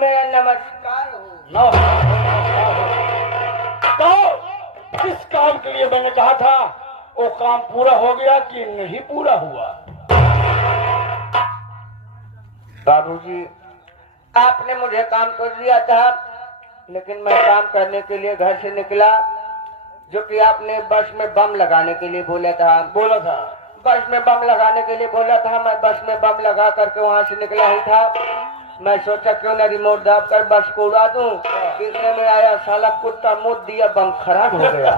मेरा नमस्कार हो। नमस्कार हो। तो किस काम के लिए मैंने कहा था वो काम पूरा हो गया कि नहीं पूरा हुआ? बाबूजी, आपने मुझे काम तो दिया था, लेकिन मैं काम करने के लिए घर से निकला, जो कि आपने बस में बम लगाने के लिए बोला था। बस में बम लगाने के लिए बोला था। मैं बस में बम लगा करके वहाँ से निकला ही था। मैं सोचा क्यों न रिमोट दाब कर बस को उड़ा दूं। इतने में आया साला कुत्ता, मुँह दिया, बम खराब हो गया।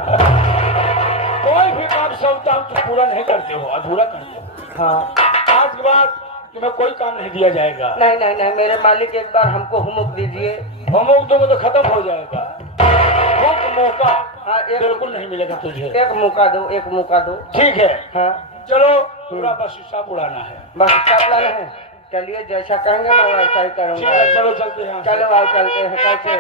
कोई भी काम सोचता हूँ तो पूरा नहीं करते हो, अधूरा करते हो। हाँ, आज के बाद तुम्हें कोई काम नहीं दिया जाएगा। नहीं नहीं नहीं, मेरे मालिक एक बार हमको हुमुक दीजिए। होमवर्क दोगे तो खत्म हो जाएगा। एक मौका हाँ, बिल्कुल नहीं मिलेगा तुझे। एक मौका दो, एक मौका दो। ठीक है, हाँ, चलो पूरा बस हिसाब उड़ाना है। बस क्या प्लान है? चलिए, जैसा कहेंगे मैं वैसा ही ठीक करूँगा। है, चलो चलते हैं। चलो भाई, चलते हैं। कैसे?